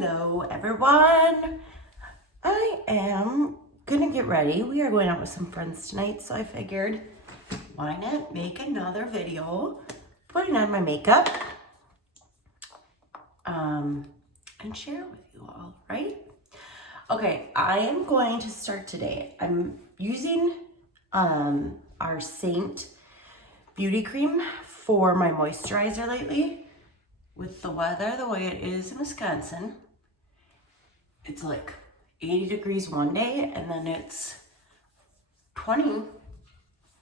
Hello everyone. I am gonna get ready. We are going out with some friends tonight, so I figured why not make another video putting on my makeup and share with you all, right? Okay, I am going to start today. I'm using our Seint beauty cream for my moisturizer lately. With the weather the way it is in Wisconsin, it's like 80 degrees one day and then it's 20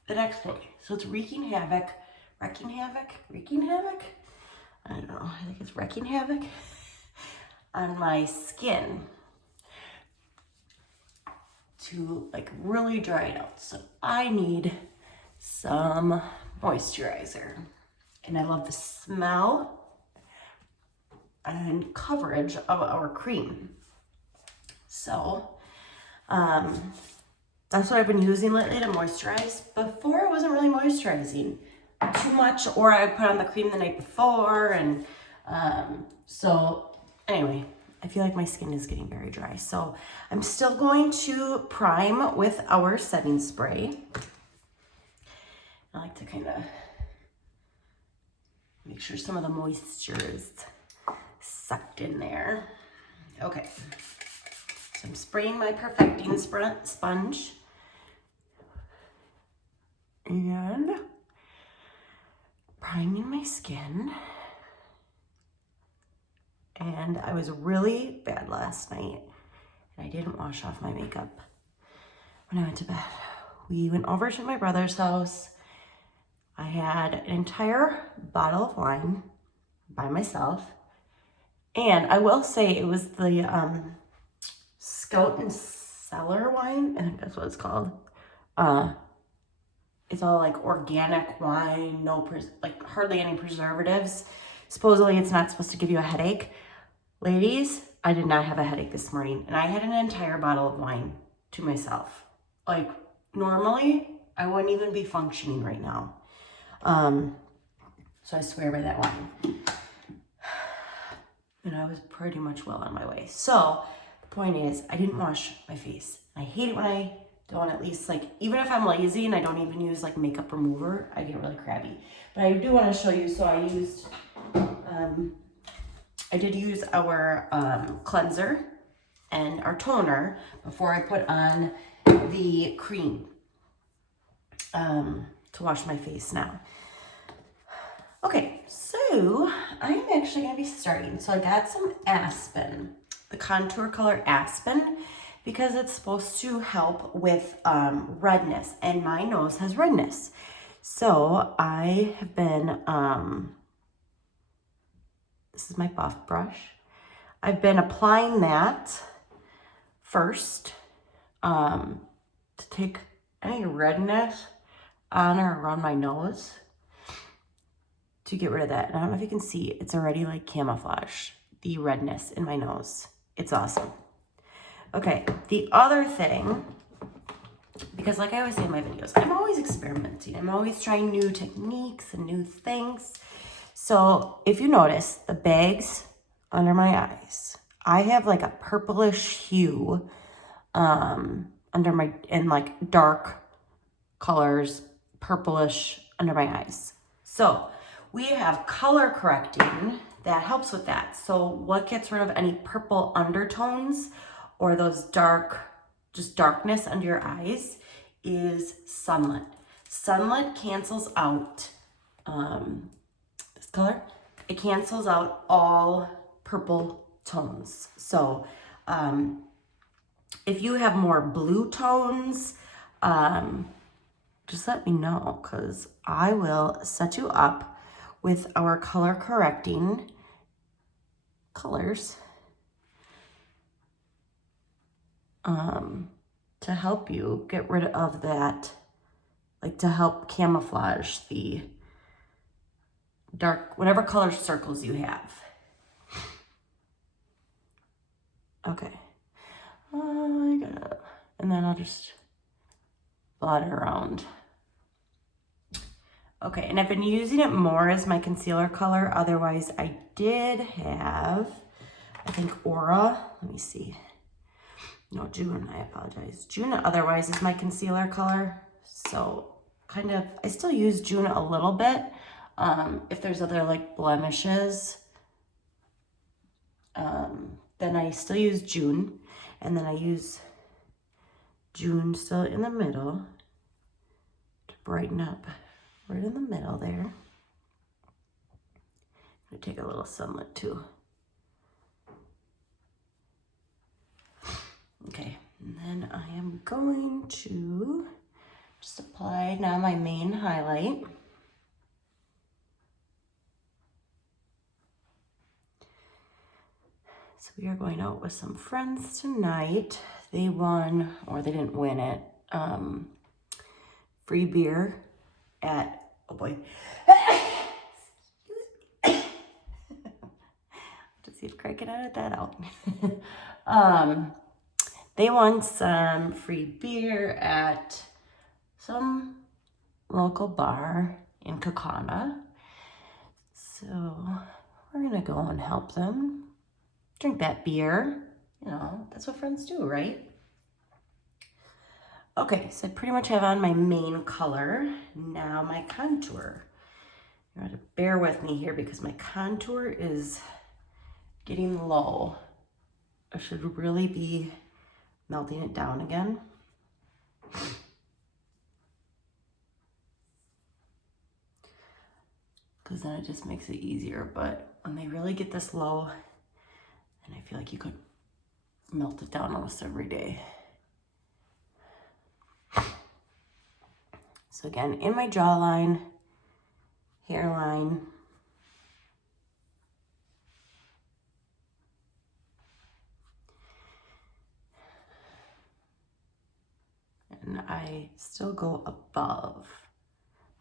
the next day. So it's wreaking havoc. I don't know, I think it's wreaking havoc on my skin to like really dry it out. So I need some moisturizer. And I love the smell and coverage of our cream. So that's what I've been using lately to moisturize. Before I wasn't really moisturizing too much, or I would put on the cream the night before, and so anyway, I feel like my skin is getting very dry. So I'm still going to prime with our setting spray. I like to kind of make sure some of the moisture is sucked in there. Okay, so I'm spraying my perfecting sponge and priming my skin. And I was really bad last night and I didn't wash off my makeup when I went to bed. We went over to my brother's house. I had an entire bottle of wine by myself. And I will say it was the Scout and Cellar wine. I think that's what it's called. It's all like organic wine, like hardly any preservatives. Supposedly it's not supposed to give you a headache. Ladies, I did not have a headache this morning. And I had an entire bottle of wine to myself. Like normally I wouldn't even be functioning right now. So I swear by that wine. And I was pretty much well on my way. So the point is, I didn't wash my face. I hate it when I don't, at least like, even if I'm lazy and I don't even use like makeup remover, I get really crabby. But I do want to show you, so I did use our cleanser and our toner before I put on the cream to wash my face now. Okay, so I'm actually going to be starting. So I got some Aspen, the contour color Aspen, because it's supposed to help with redness, and my nose has redness. So I have been, this is my buff brush. I've been applying that first to take any redness on or around my nose, to get rid of that. And I don't know if you can see, it's already like camouflage, the redness in my nose. It's awesome. Okay, the other thing, because like I always say in my videos, I'm always experimenting. I'm always trying new techniques and new things. So if you notice, the bags under my eyes, I have like a purplish hue under my, and like dark colors, purplish under my eyes. So we have color correcting that helps with that. So what gets rid of any purple undertones or those dark, just darkness under your eyes is sunlit. Sunlit cancels out this color. It cancels out all purple tones. So if you have more blue tones, just let me know, because I will set you up with our color correcting colors to help you get rid of that, like to help camouflage the dark, whatever color circles you have. Okay. And then I'll just blot it around. Okay, and I've been using it more as my concealer color. Otherwise, I did have I think Aura, let me see. No, June, I apologize. June otherwise is my concealer color. So kind of, I still use June a little bit. If there's other like blemishes, then I still use June. And then I use June still in the middle to brighten up right in the middle there. I'm gonna take a little sunlit too. Okay, and then I am going to just apply now my main highlight. So we are going out with some friends tonight. They won, or they didn't win it, free beer at, oh boy. To see if Craig can edit that out. They won some free beer at some local bar in Kakana. So we're gonna go and help them drink that beer. You know, that's what friends do, right? Okay, so I pretty much have on my main color. Now my contour. You have to bear with me here because my contour is getting low. I should really be melting it down again. Because then it just makes it easier. But when they really get this low, and I feel like you could melt it down almost every day. So again, in my jawline, hairline, and I still go above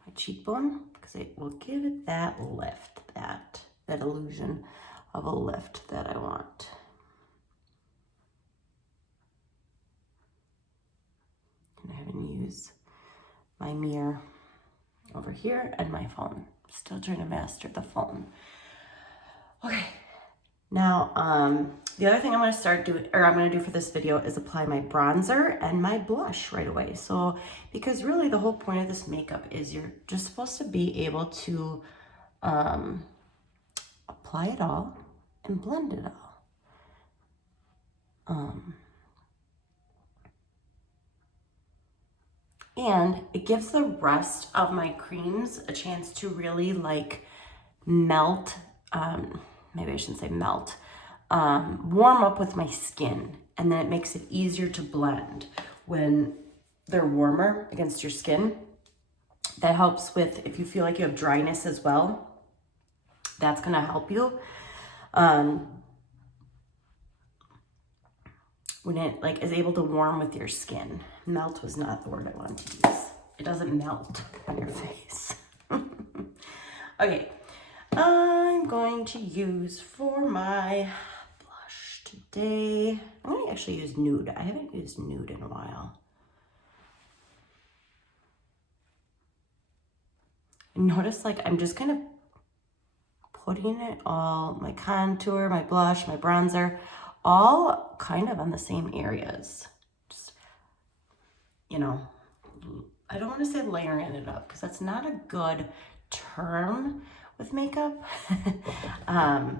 my cheekbone because it will give it that lift, that illusion of a lift that I want. And I haven't used my mirror over here and my phone. Still trying to master the phone. Okay. Now, the other thing I'm going to start doing, or I'm going to do for this video is apply my bronzer and my blush right away. So, because really the whole point of this makeup is you're just supposed to be able to apply it all and blend it all. And it gives the rest of my creams a chance to really like melt, maybe I shouldn't say melt, warm up with my skin. And then it makes it easier to blend when they're warmer against your skin. That helps with, if you feel like you have dryness as well, that's gonna help you. When it like is able to warm with your skin. Melt was not the word I wanted to use. It doesn't melt on your face. Okay, I'm going to use for my blush today, I'm going to actually use nude. I haven't used nude in a while. And notice like I'm just kind of putting it all, my contour, my blush, my bronzer, all kind of on the same areas. Just, you know, I don't want to say layering it up because that's not a good term with makeup. And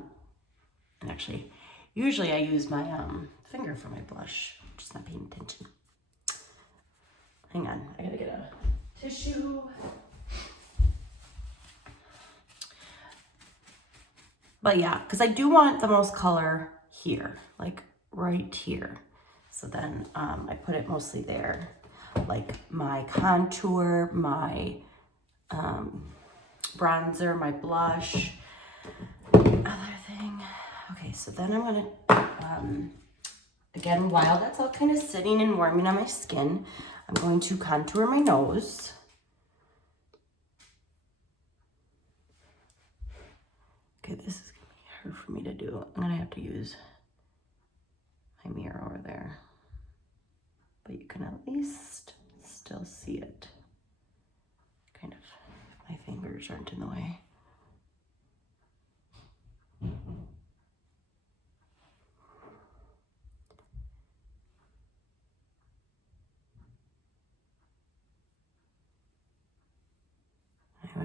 actually, usually I use my finger for my blush, just not paying attention. Hang on, I gotta get a tissue. But yeah, because I do want the most color here, like right here. So then I put it mostly there, like my contour, my bronzer, my blush, other thing. Okay, so then I'm gonna, again, while that's all kind of sitting and warming on my skin, I'm going to contour my nose. Okay, this is gonna be hard for me to do. I'm gonna have to use my mirror over there. But you can at least still see it. Kind of, if my fingers aren't in the way.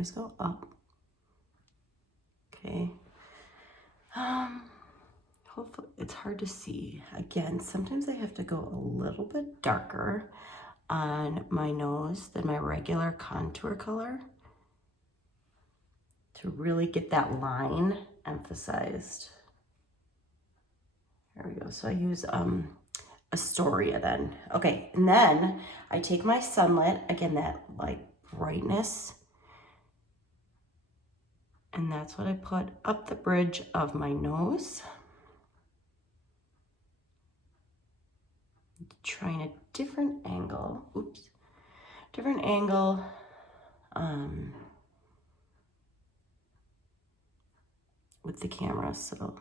always go up. Okay. Hopefully, it's hard to see. Again, sometimes I have to go a little bit darker on my nose than my regular contour color to really get that line emphasized. There we go. So I use Astoria then. Okay, and then I take my Sunlit, again, that like brightness, and that's what I put up the bridge of my nose. Trying a different angle, different angle. With the camera, so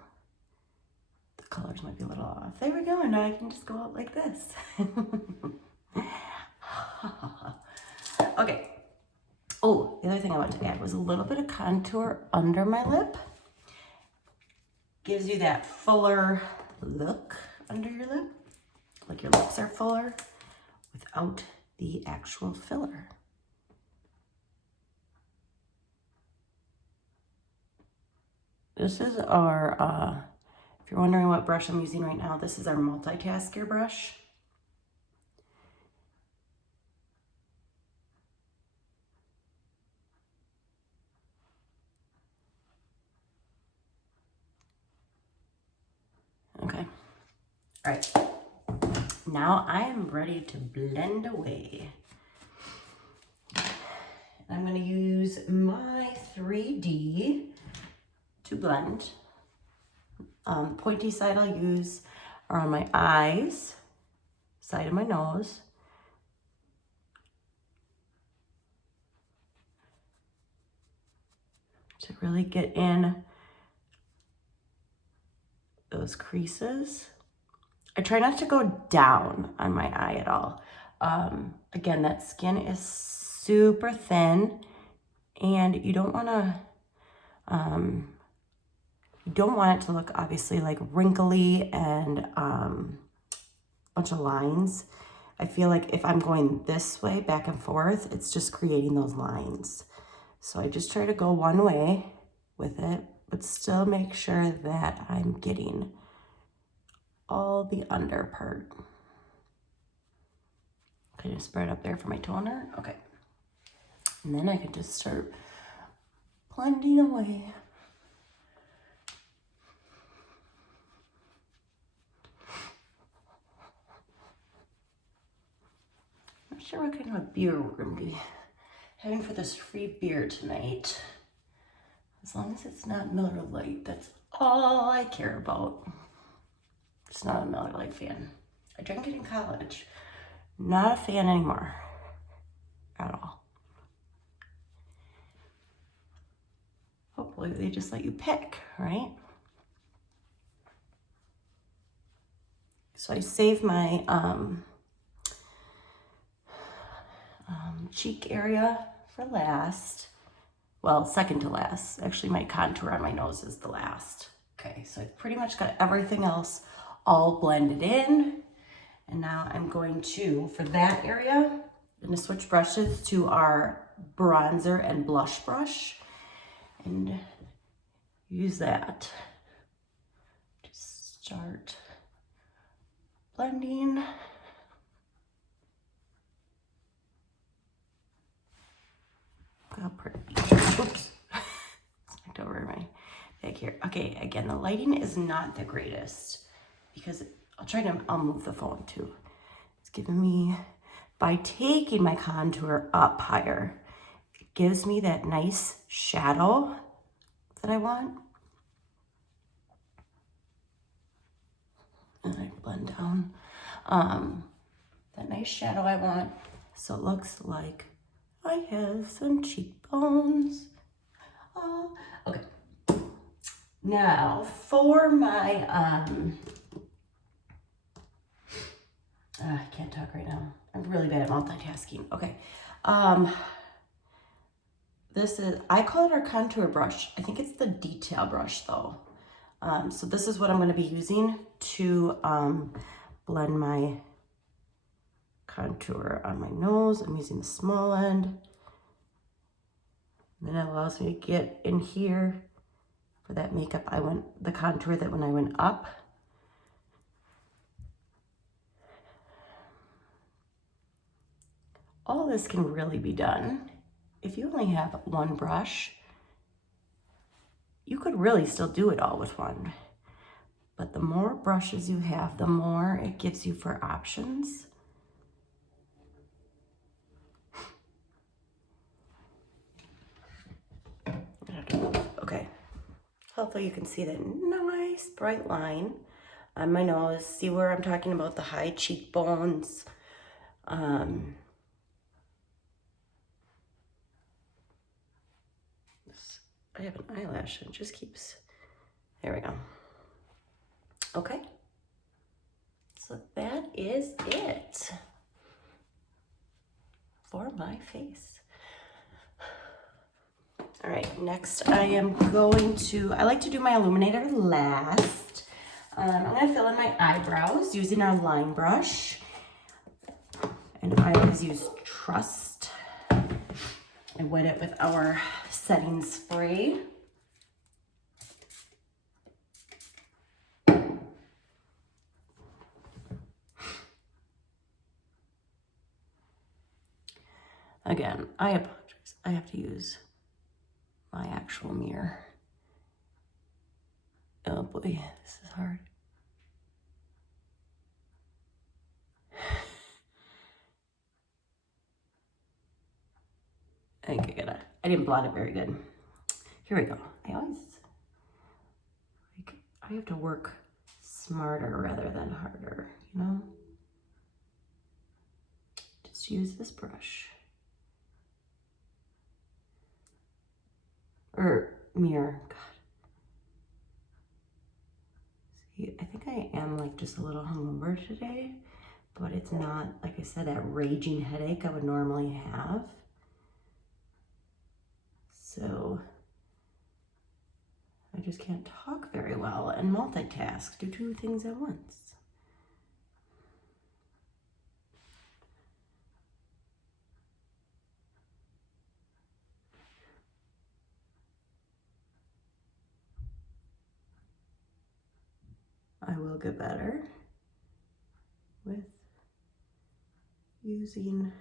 the colors might be a little off. There we go, and now I can just go out like this. Okay. Oh, the other thing I want to add was a little bit of contour under my lip. Gives you that fuller look under your lip, like your lips are fuller without the actual filler. This is our, if you're wondering what brush I'm using right now, this is our multitasker brush. Okay, all right. Now I am ready to blend away. I'm gonna use my 3D to blend. Pointy side I'll use around my eyes, side of my nose. To really get in those creases. I try not to go down on my eye at all. Again, that skin is super thin and you don't wanna, you don't want it to look obviously like wrinkly and bunch of lines. I feel like if I'm going this way back and forth, it's just creating those lines. So I just try to go one way with it, but still make sure that I'm getting all the under part. Okay, just spread up there for my toner. Okay. And then I can just start blending away. Not sure what kind of a beer we're going to be having for this free beer tonight. As long as it's not Miller Lite, that's all I care about. Just not a Miller Lite fan. I drank it in college. Not a fan anymore at all. Hopefully they just let you pick, right? So I save my cheek area for last. Well, second to last. Actually, my contour on my nose is the last. Okay, so I've pretty much got everything else all blended in. And now I'm going to, for that area, I'm gonna switch brushes to our bronzer and blush brush and use that to start blending. Look how pretty. Oops. Knocked over my bag here. Okay, again, the lighting is not the greatest because I'll move the phone too. It's giving me, by taking my contour up higher, it gives me that nice shadow that I want. And I blend down that nice shadow I want. So it looks like I have some cheekbones. Okay. Now for my, I can't talk right now. I'm really bad at multitasking. Okay. This is, I call it our contour brush. I think it's the detail brush though. So this is what I'm going to be using to blend my contour on my nose. I'm using the small end. And then it allows me to get in here for that makeup. The contour that when I went up. All this can really be done. If you only have one brush, you could really still do it all with one. But the more brushes you have, the more it gives you for options. Okay, hopefully you can see that nice bright line on my nose. See where I'm talking about the high cheekbones. I have an eyelash and it just keeps, there we go. Okay, so that is it for my face. All right, next I am going to, I like to do my illuminator last. I'm gonna fill in my eyebrows using our line brush. And I always use Trust and wet it with our setting spray. Again, I apologize. I have to use my actual mirror. Oh boy, this is hard. I think I didn't blot it very good. Here we go. I have to work smarter rather than harder, you know? Just use this brush. Or mirror, God. See, I think I am like just a little hungover today, but it's not, like I said, that raging headache I would normally have. So I just can't talk very well and multitask, do two things at once. I will get better with using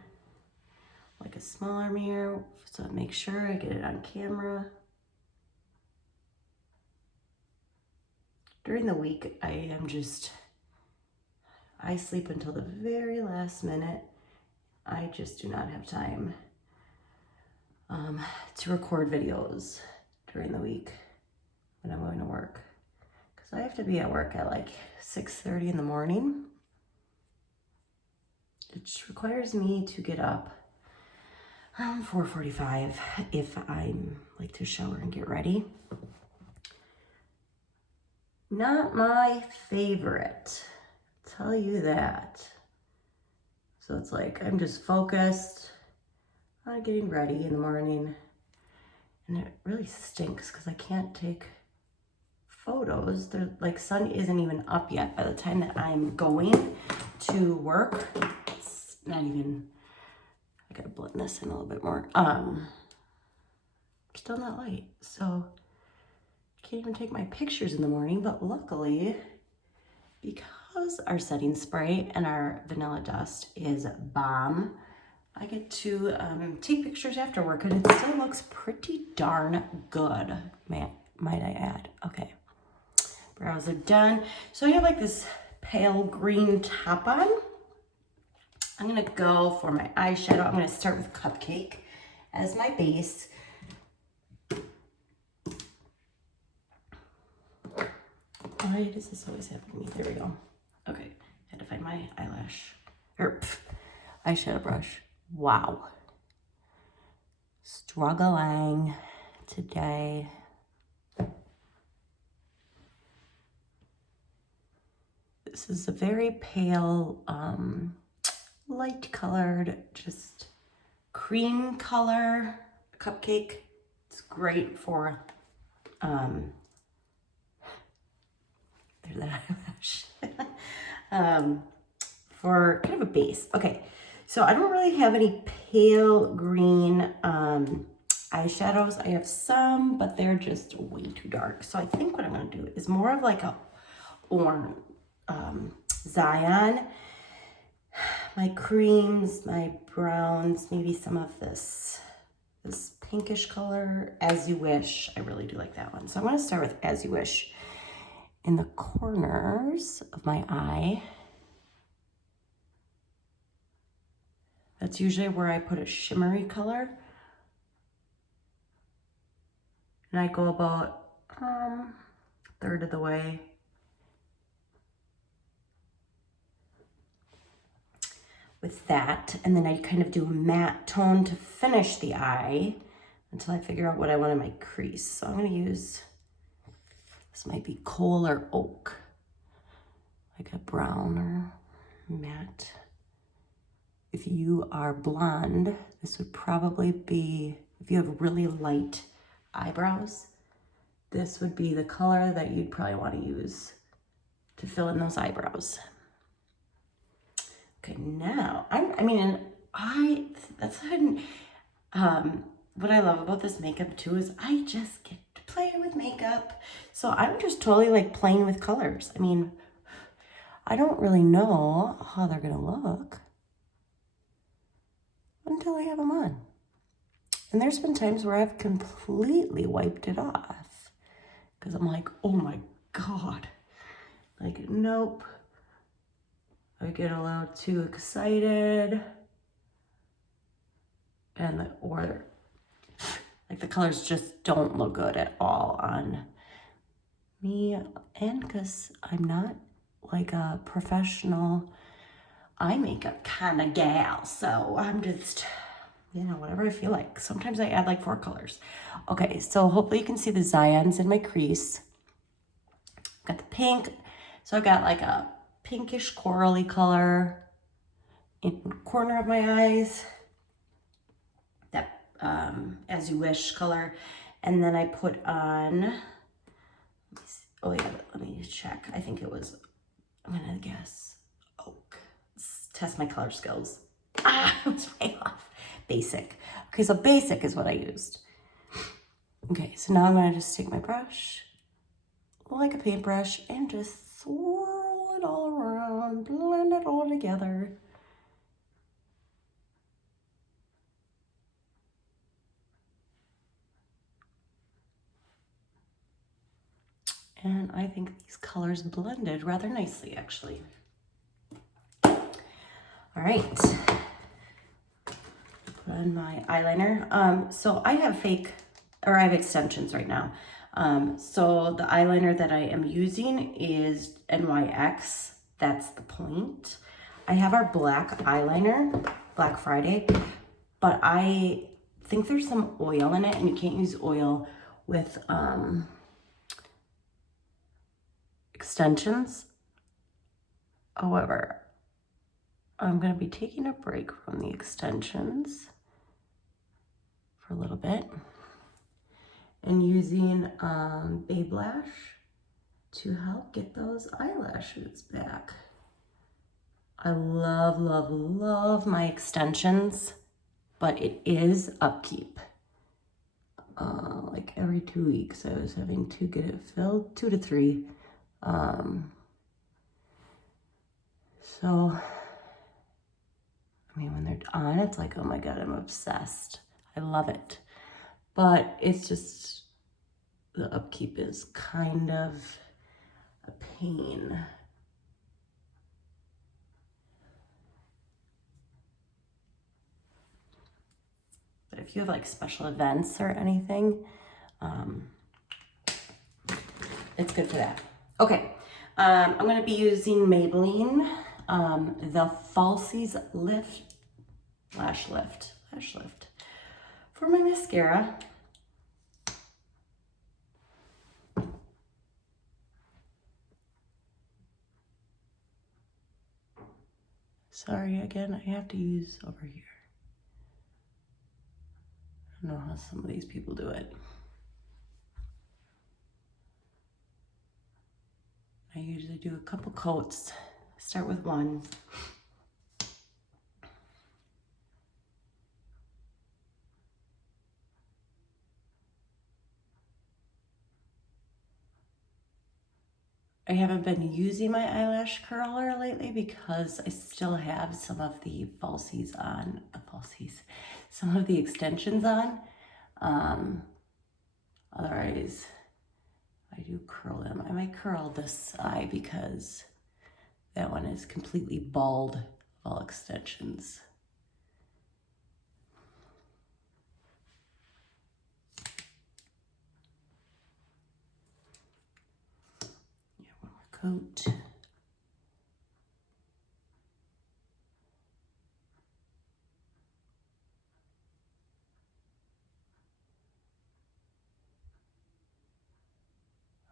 like a smaller mirror, so make sure I get it on camera. During the week, I sleep until the very last minute. I just do not have time to record videos during the week when I'm going to work. Because I have to be at work at like 6:30 in the morning. It requires me to get up around 4:45 if I'm like to shower and get ready. Not my favorite, I'll tell you that. So it's like I'm just focused on getting ready in the morning. And it really stinks because I can't take photos. They're like, sun isn't even up yet by the time that I'm going to work. It's not even, I gotta blend this in a little bit more. Still not light, so can't even take my pictures in the morning. But luckily, because our setting spray and our vanilla dust is bomb, I get to take pictures after work, and it still looks pretty darn good, man, might I add. Okay, brows are done. So I have like this pale green top on. I'm gonna go for my eyeshadow. I'm gonna start with Cupcake as my base. Why does this always happen to me? There we go. Okay, had to find my eyeshadow brush. Wow. Struggling today. This is a very pale, light colored, just cream color Cupcake. It's great for, there's that eyelash. For kind of a base. Okay, so I don't really have any pale green eyeshadows. I have some, but they're just way too dark. So I think what I'm gonna do is more of like a orange, Zion. My creams, my browns, maybe some of this pinkish color, As You Wish. I really do like that one. So I'm gonna start with As You Wish in the corners of my eye. That's usually where I put a shimmery color. And I go about a third of the way. With that, and then I kind of do a matte tone to finish the eye until I figure out what I want in my crease. So I'm gonna use, this might be coal or oak, like a brown or matte. If you are blonde, this would probably be, if you have really light eyebrows, this would be the color that you'd probably want to use to fill in those eyebrows. Okay, now, what I love about this makeup too is I just get to play with makeup. So I'm just totally like playing with colors. I mean, I don't really know how they're gonna look until I have them on. And there's been times where I've completely wiped it off because I'm like, oh my God, like, nope. I get a little too excited and the colors just don't look good at all on me. And because I'm not like a professional eye makeup kind of gal, so I'm just, you know, whatever I feel like. Sometimes I add like 4 colors. Okay, so hopefully you can see the Zions in my crease. Got the pink, so I've got like a pinkish corally color in the corner of my eyes, that As You Wish color, and then I put on, oh yeah, let me check. I think it was, I'm gonna guess oak. Let's test my color skills. I was way off. Basic. Okay, so basic is what I used. Okay, so now I'm gonna just take my brush, like a paintbrush, and just swirl it all around, blend it all together. And I think these colors blended rather nicely, actually. All right, put on my eyeliner. So I have I have extensions right now. So the eyeliner that I am using is NYX. That's the point. I have our black eyeliner, Black Friday, but I think there's some oil in it, and you can't use oil with extensions. However, I'm going to be taking a break from the extensions for a little bit and using Babe Lash to help get those eyelashes back. I love, love, love my extensions, but it is upkeep. Like every 2 weeks I was having to get it filled, 2 to 3. So, I mean, when they're on, it's like, oh my God, I'm obsessed. I love it. But it's just, the upkeep is kind of a pain. But if you have like special events or anything, it's good for that. Okay, I'm gonna be using Maybelline, the Falsies Lash Lift for my mascara. Sorry, again, I have to use over here. I don't know how some of these people do it. I usually do a couple coats. Start with one. I haven't been using my eyelash curler lately because I still have some of the some of the extensions on. Otherwise, I do curl them. I might curl this eye because that one is completely bald, all extensions. Yeah, one more coat.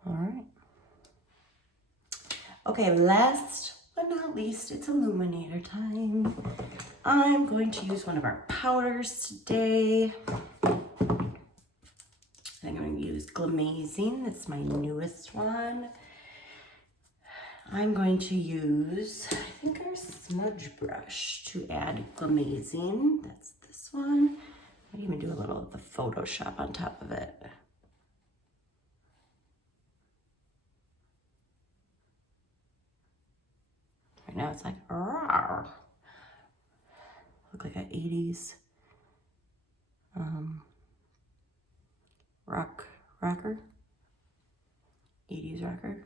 All right. Okay, last but not least, it's illuminator time. I'm going to use one of our powders today. I'm going to use Glamazing. That's my newest one. I'm going to use, I think, our smudge brush to add Glamazing. That's this one. I might even do a little of the Photoshop on top of it. Right now it's like, rawr. Look like an 80s rocker. 80s rocker.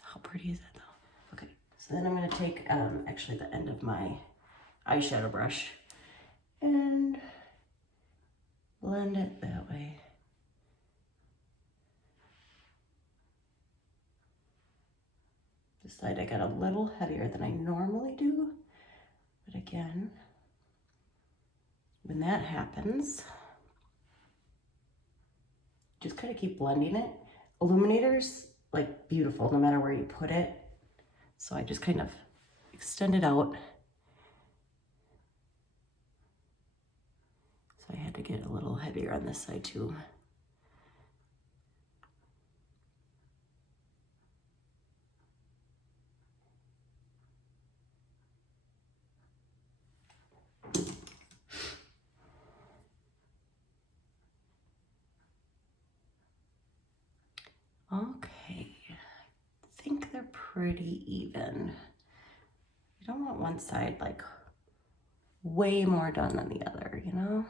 How pretty is that though? Okay, so then I'm gonna take actually the end of my eyeshadow brush and blend it that way. This side I got a little heavier than I normally do, but again, when that happens, just kind of keep blending it. Illuminators, like, beautiful no matter where you put it. So I just kind of extend it out. So I had to get a little heavier on this side too. Okay, I think they're pretty even. You don't want one side like way more done than the other, you know?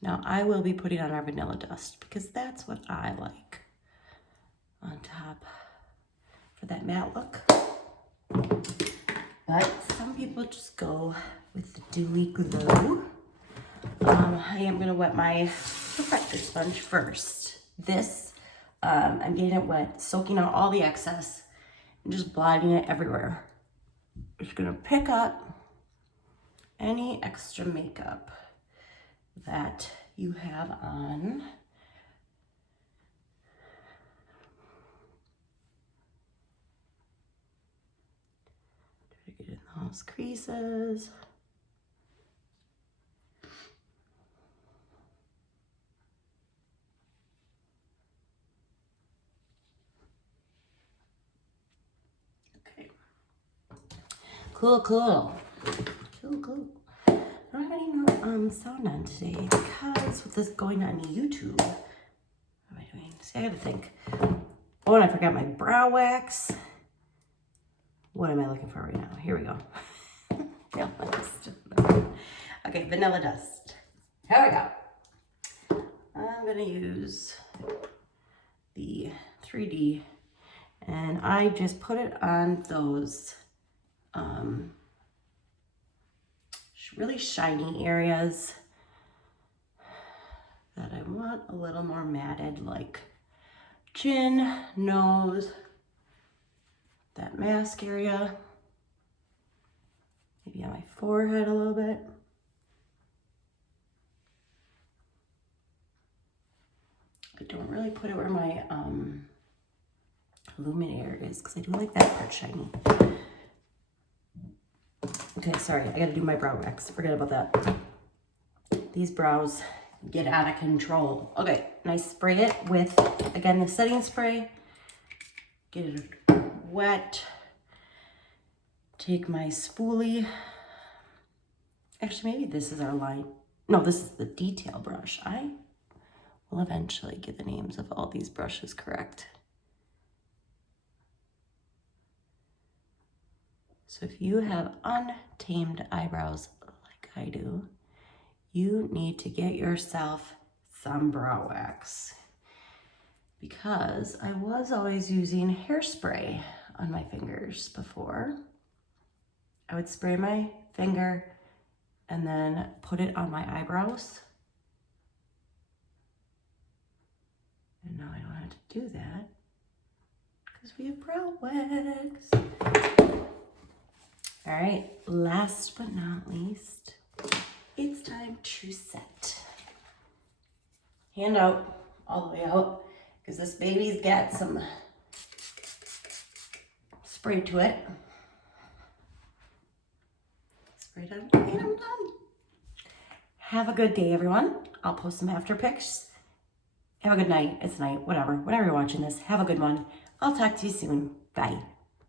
Now I will be putting on our vanilla dust because that's what I like on top for that matte look. But some people just go with the dewy glow. I am gonna wet my perfector sponge first. This, I'm getting it wet, soaking out all the excess and just blotting it everywhere. Just gonna pick up any extra makeup that you have on. Try to get in those creases. Okay. Cool. I don't have any more sound on today because with this going on YouTube, what am I doing? See, I gotta think. Oh, and I forgot my brow wax. What am I looking for right now? Here we go. Okay, vanilla dust. Here we go. I'm gonna use the 3D and I just put it on those really shiny areas that I want a little more matted, like chin, nose, that mask area, maybe on my forehead a little bit. I don't really put it where my illuminator is because I do like that part shiny. Okay, sorry, I gotta do my brow wax. Forget about that. These brows get out of control. Okay, and I spray it with, again, the setting spray. Get it wet. Take my spoolie Actually, maybe this is our line. No, this is the detail brush. I will eventually get the names of all these brushes correct. So if you have untamed eyebrows like I do, you need to get yourself some brow wax. Because I was always using hairspray on my fingers before. I would spray my finger and then put it on my eyebrows. And now I don't have to do that because we have brow wax. All right, last but not least, it's time to set. Hand out, all the way out, because this baby's got some spray to it. Spray done, and I'm done. Have a good day, everyone. I'll post some after pics. Have a good night. It's night, whatever. Whenever you're watching this, have a good one. I'll talk to you soon. Bye.